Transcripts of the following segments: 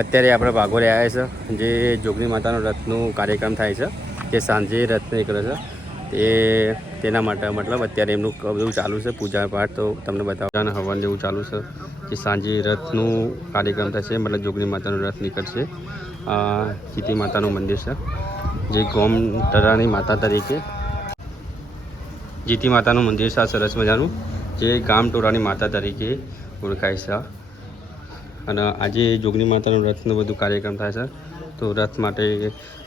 અત્યારે આપણે ભાગોળે આવ્યા છે જે જોગણી માતાનો રથનું કાર્યક્રમ થાય છે જે સાંજે રથ નીકળે છે તેના માટે મતલબ અત્યારે એમનું બધું ચાલુ છે પૂજા પાઠ તો તમને બતાવવાના હવન જેવું ચાલુ છે જે સાંજે રથનું કાર્યક્રમ થશે મતલબ જોગણી માતાનો રથ નીકળશે જીતી માતાનું મંદિર છે જે ગોમતરાની માતા તરીકે જીતી માતાનું મંદિર છે સરસ મજાનું જે ગામટોરાની માતા તરીકે ઓળખાય છે અને આજે જોગણી માતાનો રથનો બધું કાર્યક્રમ થાય છે તો રથ માટે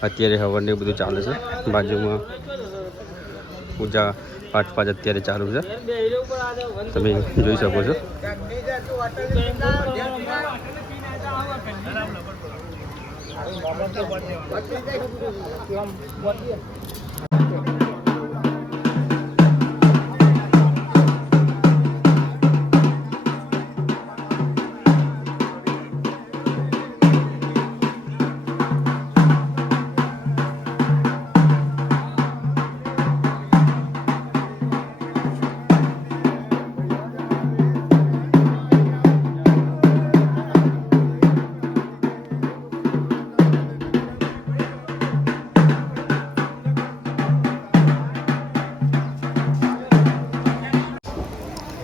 અત્યારે હવન ને બધું ચાલે છે બાજુમાં પૂજા પાઠ અત્યારે ચાલુ છે તમે જોઈ શકો છો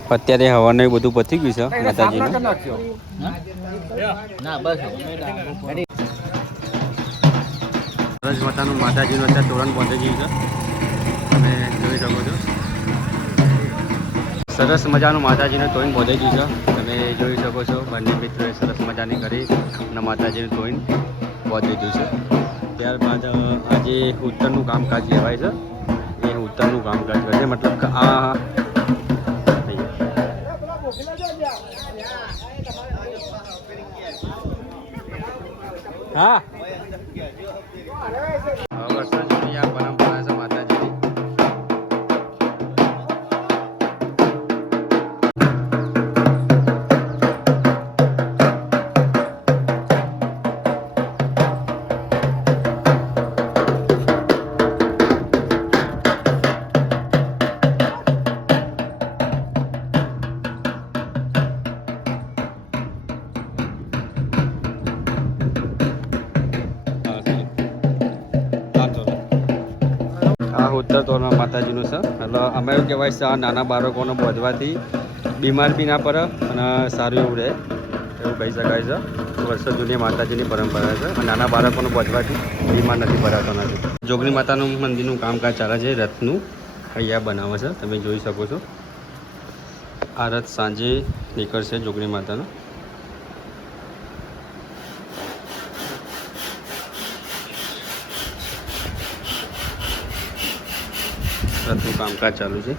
અત્યારે હવાને બધું પતી ગયું છે માતાજીનું સરસ માતાનું માતાજીનું અત્યારે તોરણ પહોંચી ગયું છે તમે જોઈ શકો છો સરસ મજાનું માતાજીનું તોરણ પહોંચી ગયું છે તમે જોઈ શકો છો બંને મિત્રોએ સરસ મજાની કરી અને માતાજીનું તોરણ પહોંચી ગયું છે ત્યારબાદ આજે ઉત્તરનું કામકાજ લેવાય છે એ ઉત્તરનું કામકાજ કરે મતલબ કે આ હા વર્ષો જૂની આ પરંપરા છે માતાજીની ઉત્તર તોરણ માતાજીનું છે એટલે અમે એવું કહેવાય છે આ નાના બાળકોને બોધવાથી બીમાર બી ના પડે અને સારું એવું રહે એવું કહી શકાય છે વર્ષો જૂની માતાજીની પરંપરા છે અને નાના બાળકોને બોધવાથી બીમાર નથી પડાતો નથી જોગણી માતાનું મંદિરનું કામકાજ ચાલે છે રથનું અહીંયા બનાવે છે તમે જોઈ શકો છો આ રથ સાંજે નીકળશે જોગણી માતાનો રથનું કામકાજ ચાલુ છે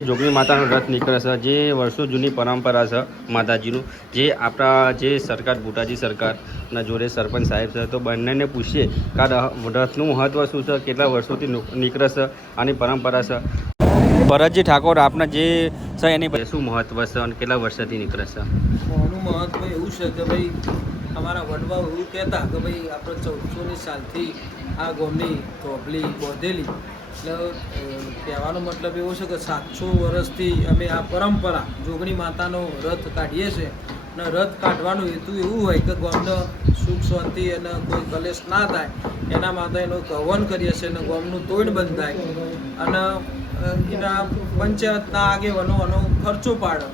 જોગણી માતાનો રથ નીકળે છે જે વર્ષો જૂની પરંપરા છે માતાજીનું જે આપણા જે સરકાર બુટાજી સરકારના જોડે સરપંચ સાહેબ છે તો બંનેને પૂછીએ કે રથનું મહત્ત્વ શું છે કેટલા વર્ષોથી નીકળે છે આની પરંપરા છે ભરતજી ઠાકોર આપના જે છે એની શું મહત્ત્વ છે અને કેટલા વર્ષોથી નીકળે છે એનું મહત્ત્વ એવું છે કે ભાઈ અમારા વડવા એવું કહેતા કે ભાઈ આપણે 1400 સાલથી આ ગોમની ચોપલી બોધેલી એટલે કહેવાનો મતલબ એવો છે કે 700 વર્ષથી અમે આ પરંપરા જોગણી માતાનો રથ કાઢીએ છીએ અને રથ કાઢવાનો હેતુ એવું હોય કે ગામનો સુખ શાંતિ અને કોઈ કલેશ ના થાય એના માટે એનો હવન કરીએ છીએ અને ગામનું તોડ બંધ થાય અને એના પંચાયતના આગેવાનો એનો ખર્ચો પાડે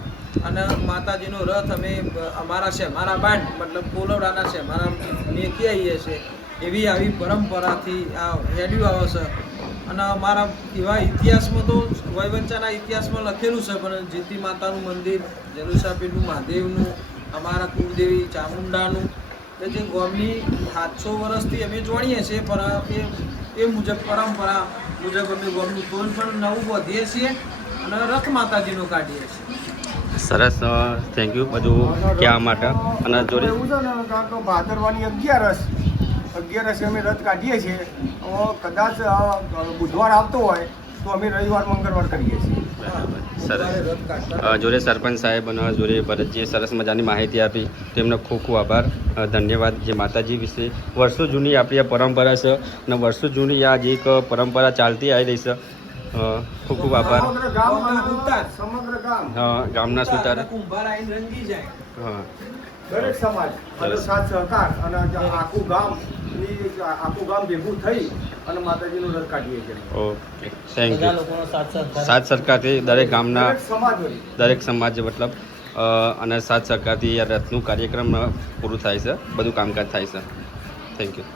અને માતાજીનો રથ અમે અમારા છે મારા બાંડ મતલબ કોલવડાના છે મારા મેકી આવીએ છીએ એવી આવી પરંપરાથી આ હેડ્યું આવે છે અને અમારા એવા ઇતિહાસમાં તો વયવંચાના ઇતિહાસમાં લખેલું છે પણ જીતી માતાનું મંદિર જલુસાપીનું મહાદેવનું અમારા કુળદેવી ચામુંડાનું જે ગામની 700 વર્ષથી અમે જોડીએ છીએ પણ એ એ મુજબ પરંપરા મુજબ અમે ગોમનું તોરણ પણ નવું બાંધીએ છીએ અને રથ માતાજીનો કાઢીએ છીએ. સરસ, થેન્ક યુ બધું કહેવા માટે. અને જોડે એવું છે ને કારણ કે ભાદરવાની 11 અમે રથ કાઢીએ છીએ. કદાચ બુધવાર આવતો હોય તો અમે રવિવાર મંગળવાર કરીએ છીએ. બુધવારે સરસ. રથ કાઢતા જોડે સરપંચ સાહેબ અને જોડે ભરતજીએ સરસ મજાની માહિતી આપી તેમને ખૂબ ખૂબ આભાર, ધન્યવાદ. જે માતાજી વિશે વર્ષો જૂની આપણી આ પરંપરા છે અને વર્ષો જૂની આ જે એક પરંપરા ચાલતી આવી રહી છે. ખૂબ ખૂબ આભાર. સમગ્ર ગામ, સમગ્ર ગામ, ગામના સુતાર, કુંભાર આવીને રંગી જાય. હા, દરેક સમાજ અને સાથ સહકાર અને આખું ગામ ભેગું થઈ અને માતાજીનું રથ કાઢીએ છીએ. ઓકે, થેન્ક બધા યુ. લોકોનો સાથ સહકાર. સાથ સરકારથી દરેક ગામના દરેક સમાજ હોય. દરેક સમાજ મતલબ અને સાથ સરકારથી આ રથનું કાર્યક્રમ પૂરું થાય છે, બધું કામકાજ થાય છે. Thank you.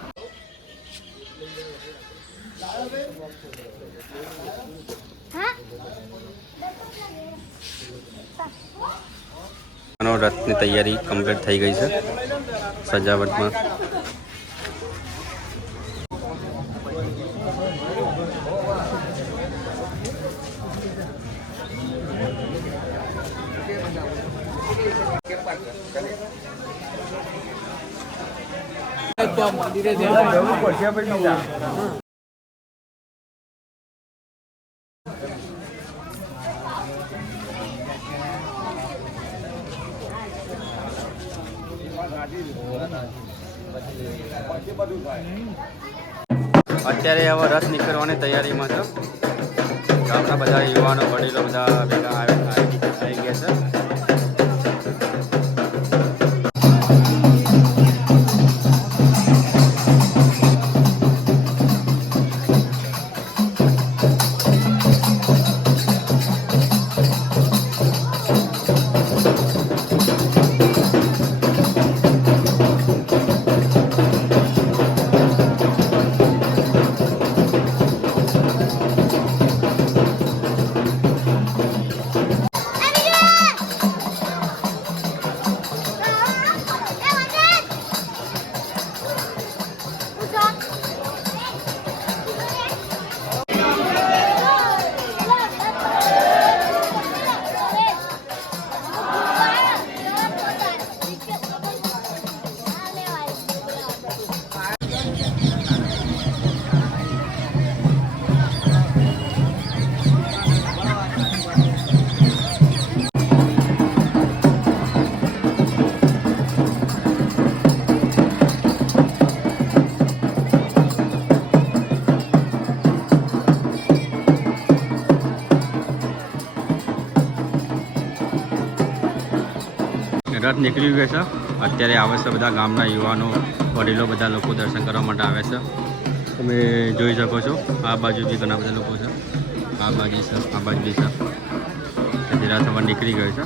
રથની તૈયારી કમ્પ્લીટ થઈ ગઈ છે સજાવટમાં. તો આ મંદિરે જવું પડશે પછી બીજા. અત્યારે હવે રથ નીકળવાની તૈયારીમાં છે. ગામના બધા યુવાનો વડીલો બધા ભેગા આવી ગયા છે. રથ નીકળી ગયો છે. અત્યારે આવે છે બધા ગામના યુવાનો વડીલો બધા લોકો દર્શન કરવા માટે આવે છે. તમે જોઈ શકો છો આ બાજુ બી ઘણા બધા લોકો છે, આ બાજુ છે, આ બાજુ બી છે. તેથી રથ હવે નીકળી ગયો છે.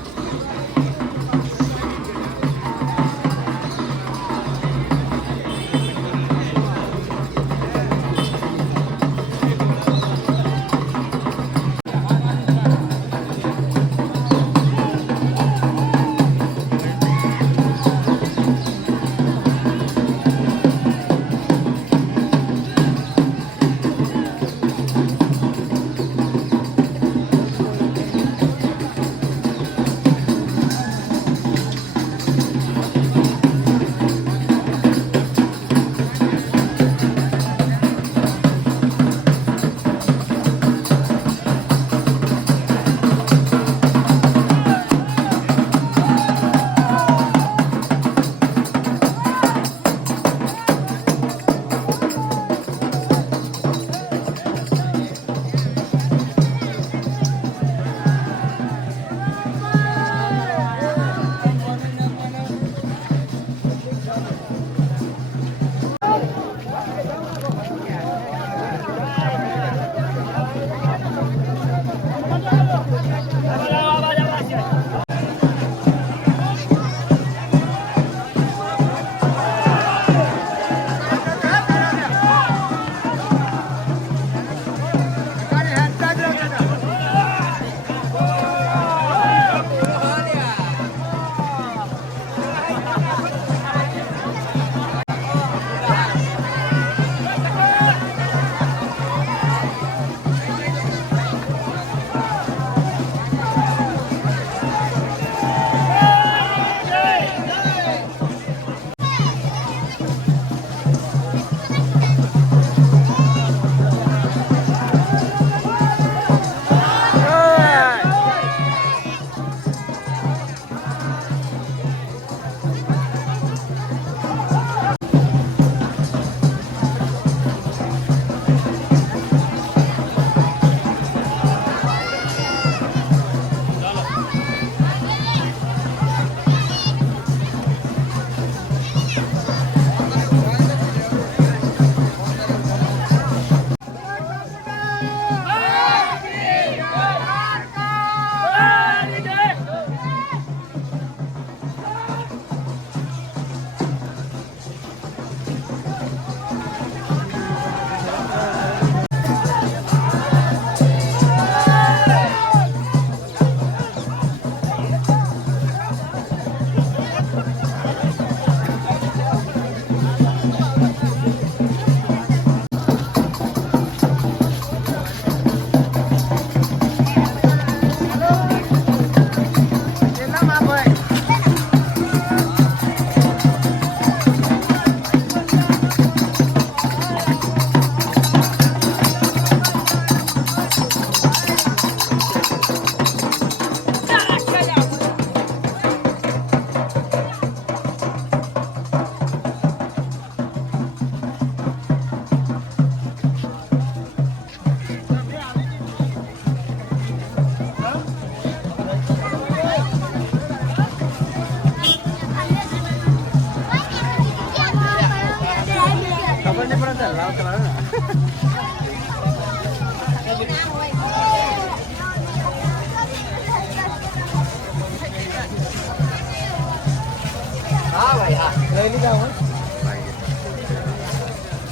હા ભાઈ હા લઈ લીધા હું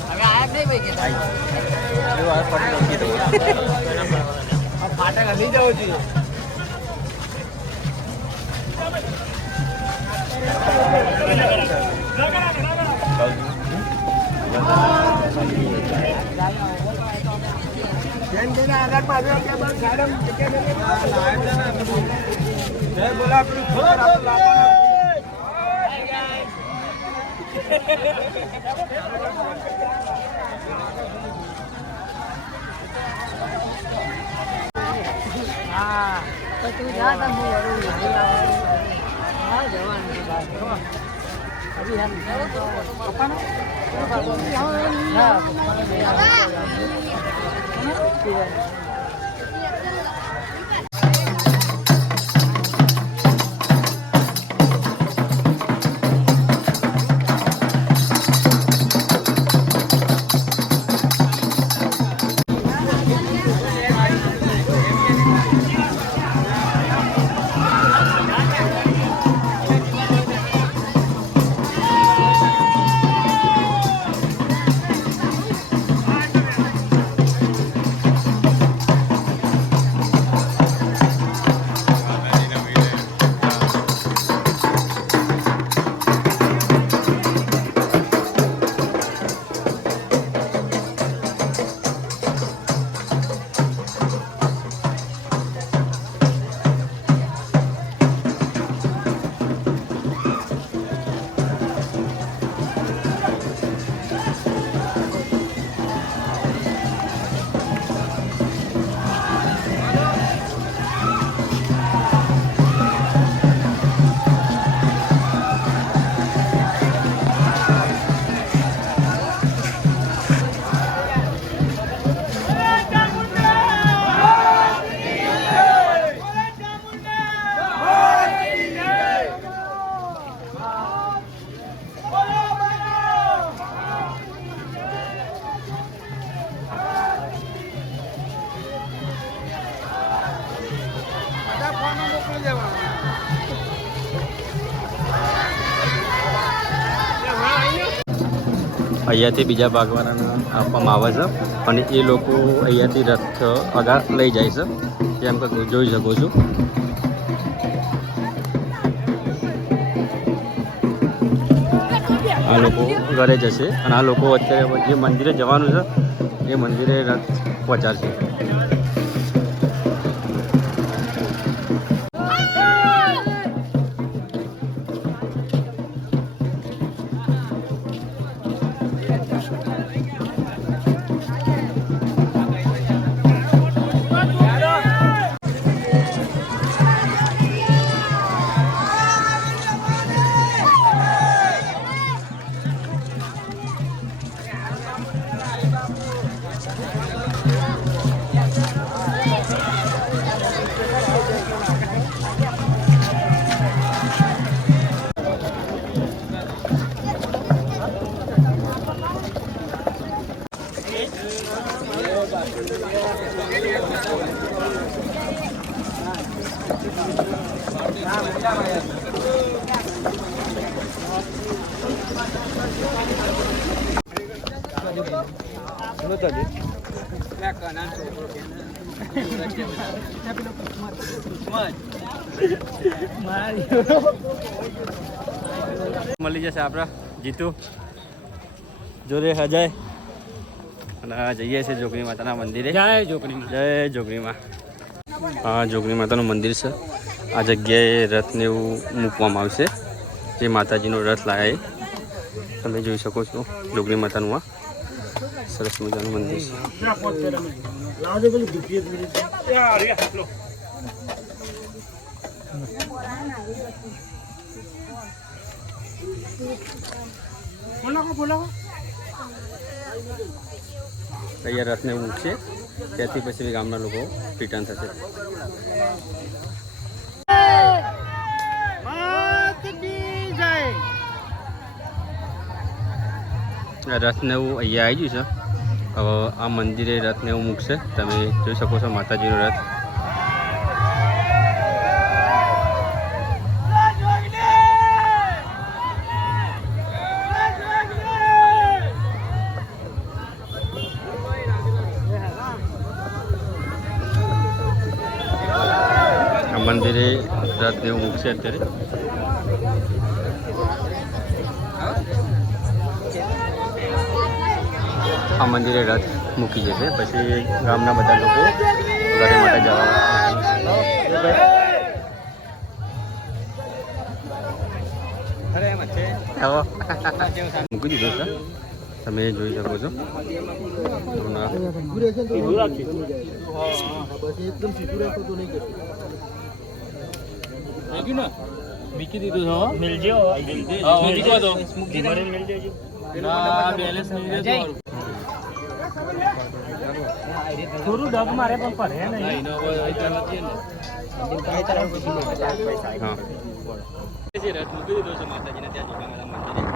હવે આયા જ નહીં ભાઈ કે ફાટક હલી જવો જોઈએ હા તો તું જા તને હું હા જવાનું છે બાર અભી હાલ પપ્પાનો હા અહીંયાથી બીજા ભાગવાળાને આપવામાં આવે છે અને એ લોકો અહીંયાથી રથ આગળ લઈ જાય છે જેમ કે જોઈ શકો છો. આ લોકો ઘરે જશે અને આ લોકો અત્યારે જે મંદિરે જવાનું છે એ મંદિરે રથ પહોંચાડશે. મળી જશે આપણા જીતુ જોડે હજાય અને જઈએ છીએ જોગણી માતાના મંદિરે. જય જોગણીમાં. હા, જોગણી માતાનું મંદિર છે. આ જગ્યાએ રથને એવું મૂકવામાં આવશે. જે માતાજીનો રથ લાયા એ તમે જોઈ શકો છો. જોગણી માતાનું આ સરસ મજાનું મંદિર છે. અહીંયા રથને મૂકશે ત્યાંથી પછી ગામના લોકો રિટર્ન થશે. રથને એવું અહીંયા આવી ગયું છે હવે આ મંદિરે રથને એવું મૂકશે. તમે જોઈ શકો છો માતાજીનો રથ. આ મંદિરે રથને એવું મૂકશે અત્યારે. આ મંદિરે રથ મૂકી જશે, પછી ગામના બધા લોકો ઘરે માટે જવા મૂકી દીધું છે. તમે જોઈ શકો છો. મૂકી દીધું છે મિલજો થોડું ડગ મારે પણ પડે નહીં. હા રથ મૂકી દીધો છે માતાજીને ત્યાં જોગામાતા મંદિરે.